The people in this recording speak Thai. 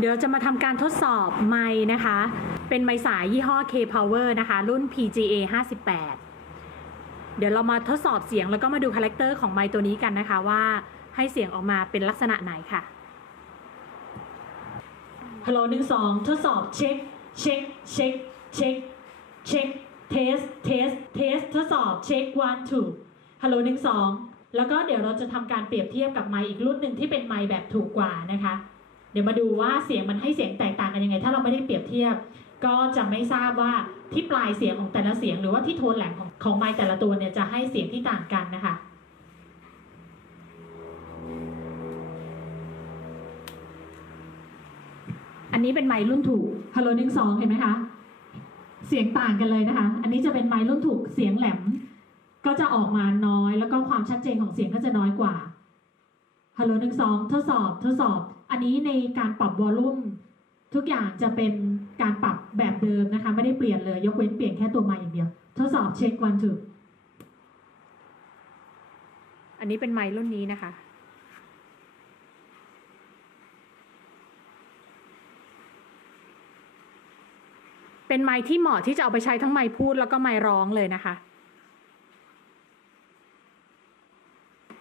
เดี๋ยวจะมาทำการทดสอบไม้นะคะ เป็นไม้สายยี่ห้อ K Power นะคะ รุ่น PGA 58 เดี๋ยวเรามาทดสอบเสียงแล้วก็มาดูคาแรคเตอร์ของไม้ตัวนี้กันนะคะว่าให้เสียงออกมาเป็นลักษณะไหนค่ะฮัลโหลหนึ่งสองทดสอบเช็คเช็คเช็คเช็คเช็คเทสเทสเทสทดสอบเช็ค one two ฮัลโหลหนึ่งสองแล้วก็เดี๋ยวเราจะทำการเปรียบเทียบกับไมค์อีกรุ่นหนึ่งที่เป็นไมค์แบบถูกกว่านะคะ เดี๋ยวมาดูว่าเสียงมันให้เสียงแตกต่างกันยังไง ถ้าเราไม่ได้เปรียบเทียบ ก็จะไม่ทราบว่าที่ปลายเสียงของแต่ละเสียง หรือว่าที่โทนแหลมของของไมค์แต่ละตัวเนี่ยจะให้เสียงที่ต่างกันนะคะอันนี้เป็นไมค์รุ่นถูกฮัลโหลหนึ่งสองเห็นไหมคะ เสียงต่างกันเลยนะคะ อันนี้จะเป็นไมค์รุ่นถูกเสียงแหลม ก็จะออกมาน้อย แล้วก็ความชัดเจนของเสียงก็จะน้อยกว่า ฮัลโหลหนึ่งสองทดสอบทดสอบ อันนี้ในการปรับวอลลุ่มทุกอย่างจะเป็นการปรับแบบเดิมนะคะ ไม่ได้เปลี่ยนเลย ยกเว้นเปลี่ยนแค่ตัวไมค์อย่างเดียว ทดสอบเช็ควันถูอันนี้เป็นไมค์รุ่นนี้นะคะ เป็นไมค์ที่เหมาะที่จะเอาไปใช้ทั้งไมค์พูดแล้วก็ไมค์ร้องเลยนะคะ